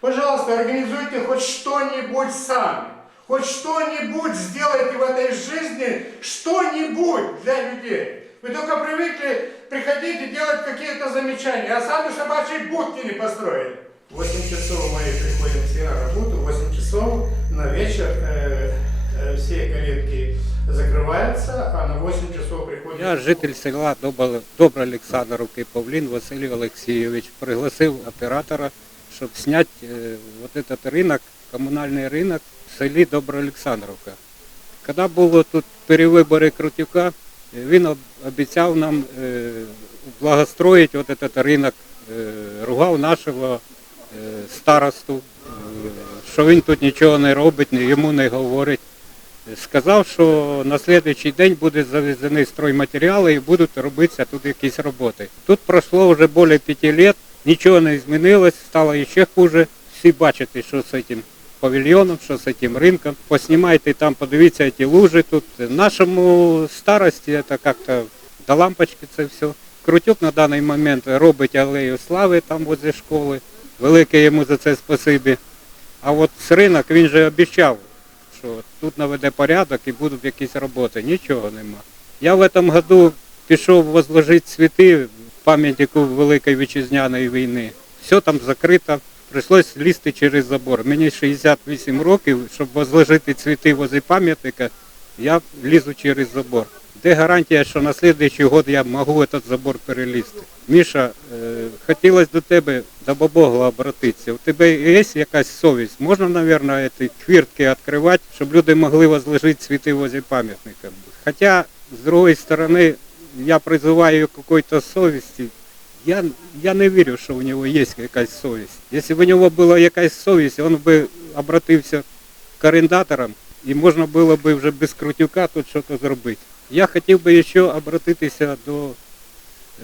Пожалуйста, организуйте хоть что-нибудь сами. Хоть что-нибудь сделайте в этой жизни, что-нибудь для людей. Вы только привыкли приходить и делать какие-то замечания, а сами собачьи будки не построили. 8 часов мы приходим все на работу, 8 часов на вечер э, э, все калитки закрываются, а на 8 часов приходим... Я житель села Добра Добра Олександровки Павлін Василь Олексійович пригласив оператора, зняти е, вот этот ринок, комунальний ринок в селі Добра Олександровка. Коли було тут перевибори Крутюка, е, він обіцяв нам е, благостроїти вот этот ринок, е, ругав нашого е, старосту, е, що він тут нічого не робить, йому не говорить. Сказав, що на слідуючий день будуть завезені стройматеріали і будуть робитися тут якісь роботи. Тут пройшло вже більше п'яти років, нічого не змінилось, стало ще хуже. Всі бачите, що з цим павільйоном, що з цим ринком. Поснімайте там, подивіться ці лужи тут. Нашому старості це як-то до лампочки це все. Крутюк на даний момент робить алею слави там возле школи. Велике йому за це спасибі. А от з ринок він же обіцяв, що тут наведе порядок і будуть якісь роботи. Нічого нема. Я в этом году пішов возложити цвіти пам'ятнику Великої Вітчизняної війни. Все там закрито. Прийшлось лізти через забор. Мені 68 років, щоб возложити цвіти возле пам'ятника, я лізу через забор. Де гарантія, що на слідуючий год я можу цей забор перелізти? Міша, е, хотілося до тебе, до Бабогла обратитися. У тебе є якась совість? Можна, мабуть, ці хвіртки відкривати, щоб люди могли возложити цвіти возле пам'ятника? Хоча, з другої сторони, я призиваю якоїсь совісті. Я, я не вірю, що у нього є якась совість. Якщо б у нього була якась совість, він би обратився к орендаторам і можна було б вже без крутюка тут щось зробити. Я хотів би ще обратитися до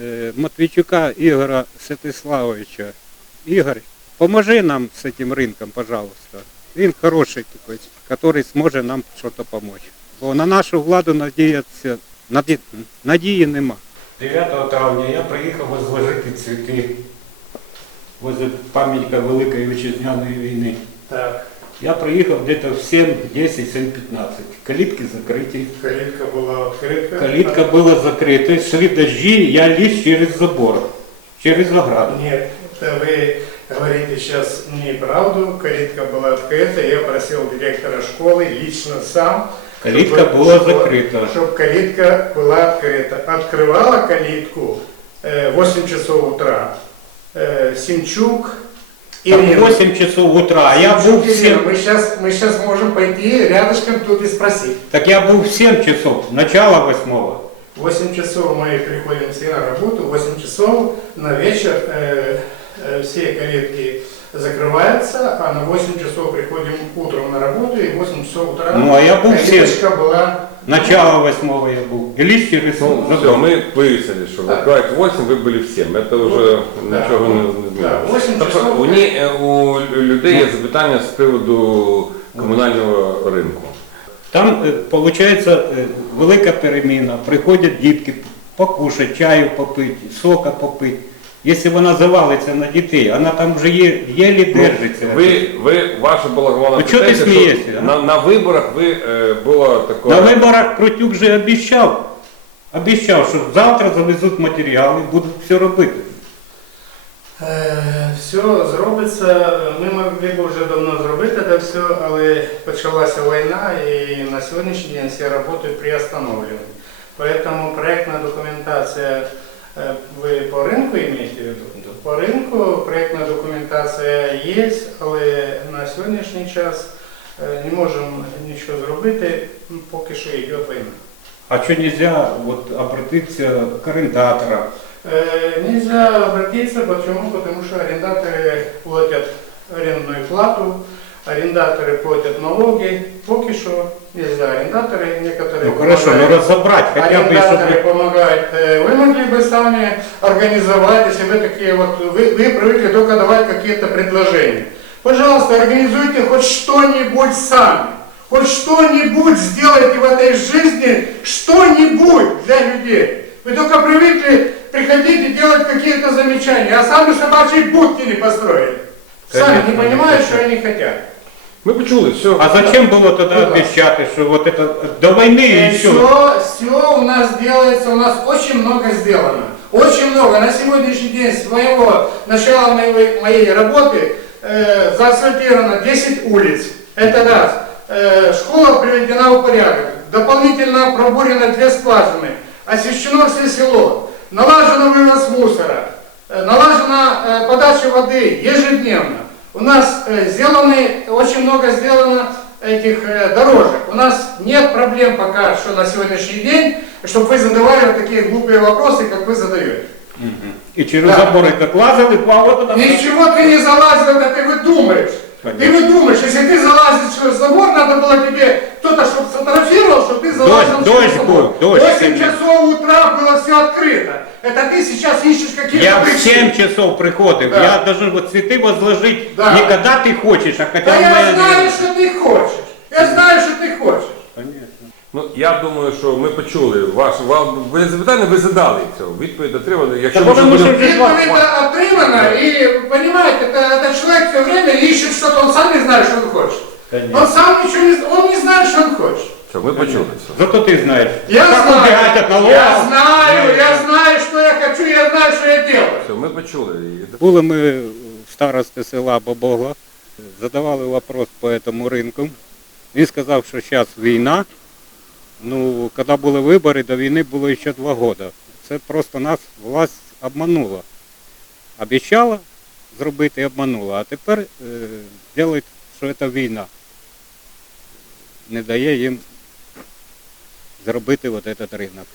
е, Матвійчука Ігора Святославовича. Ігор, поможи нам з цим ринком, пожалуйста. Він хороший такий, який зможе нам щось допомогти. Бо на нашу владу надіятися, наді- надії нема. 9 травня я приїхав возложити цвіти возле пам'ятника Великої Вітчизняної війни. Так, Я приїхав где-то в 7, 10, 7, 15. Калітки закриті. калитка была открыта. Калітка була закрита. Шли дожді, я ліз через забор, через ограду. Нет, это вы говорите сейчас неправду. Калитка была открыта. Я просил директора школы лично сам. Калитка чтобы- была чтобы- закрыта. Чтобы калитка была открыта. Открывала калитку э, 8 часов утра. Э, Симчук Ирина. 8 часов утра, а я був в 7. Мы сейчас, мы сейчас можем пойти рядышком тут и спросить. Так я був в 7 часов, начало 8. 8 часов мы приходим все на работу, 8 часов на вечер э, э, все калитки закрываются, а на 8 часов приходим утром на работу, и в 8 часов утра Ну, а я был в семь. калиточка была... Начало 8 я був. І ліз через Ну, все, забор. мы повесили, что Так. закрывать 8, вы были в 7. Это уже Да. нічого не, не Да, змінилося. 8 Тобто часов... у, ні, е, у людей є запитання з приводу комунального ринку. Там, виходить, велика переміна. Приходять дітки покушати, чаю попити, сока попити. Якщо вона завалиться на дітей, вона там вже є, єлі держиться. Ви, ви, ваша була головна Ну, чого ти претензія, що смієшся, а? на, на виборах ви е, було таке... На виборах Крутюк же обіцяв. Обіцяв, що завтра завезуть матеріали, будуть все робити. Все зробиться. Ми могли б вже давно зробити це все, але почалася війна і на сьогоднішній день всі роботи приостановлені. Поэтому проектна документація, е, ви по ринку? По ринку проєктна документація є, але на сьогоднішній час е, не можемо нічого зробити, поки що йде війна. А що нельзя вот, обратитися к орендаторам? Э, Нельзя обратиться, почему? Потому что арендаторы платят арендную плату, арендаторы платят налоги. Поки что нельзя. Арендаторы некоторые Ну хорошо, помогают. разобрать хотя бы, Арендаторы чтобы... помогают. Э, Вы могли бы сами организовать, если вы такие вот, вы, вы привыкли только давать какие-то предложения. Пожалуйста, организуйте хоть что-нибудь сами. Хоть что-нибудь сделайте в этой жизни, что-нибудь для людей. Вы только привыкли приходить и делать какие-то замечания, а сами собачьи будки не построили. Сами не понимают, не что они хотят. Ми почули, все. А зачем було тоді Да. обіцяти, що вот это до війни і все? Все, все у нас делается, у нас очень много сделано. Очень много. На сегодняшний день с моего начала моей, моей работы э, заасфальтировано 10 улиц. Это раз. Э, школа приведена в порядок. Дополнительно пробурено две скважины. Освещено все село. Налажено вывоз мусора. Э, налажена э, подача воды ежедневно. У нас э, сделаны, очень много сделано этих э, дорожек. У нас нет проблем пока что на сегодняшний день, чтобы вы задавали вот такие глупые вопросы, как вы задаете. І через Да. забори так лазили, а от там... Ничего ты не залазил, это ты выдумаешь. Ты Понятно. выдумаешь, если ты залазишь через забор, надо было тебе кто-то, чтобы сфотографировал, чтобы ты залазил Дождь, через дождь забор. был, дождь 8 сильный. часов утра было все открыто. Это ты сейчас ищешь какие-то Я в причины. 7 часов приходив, Да. я должен вот цветы возложить Да. не когда ты хочешь, а когда Да у я меня- знаю, что ты хочешь. Я знаю, что ты хочешь. Конечно. Ну, я думаю, що ми почули ваш, вам, ви запитання ви задали цього, відповідь отримали. Якщо Та ми вже тому що будемо... вже два- Відповідь отримана, и понимаете, это, этот человек все время ищет что-то, он сам не знает, что он хочет. Конечно. Он сам ничего не, з- он не знает, что ми почули. Все. Зато ты знаешь. Я как знаю, убегать от налогов. я знаю, я знаю, что я хочу, я знаю, что я делаю. Все, ми почули. І- Були ми в старости села Бобогла, задавали вопрос по этому ринку. Він сказав, що зараз війна. Ну, коли були вибори, до війни було ще два роки. Це просто нас власть обманула. Обіцяла зробити і обманула, а тепер е, роблять, що це війна. Не дає їм зробити от этот ринок.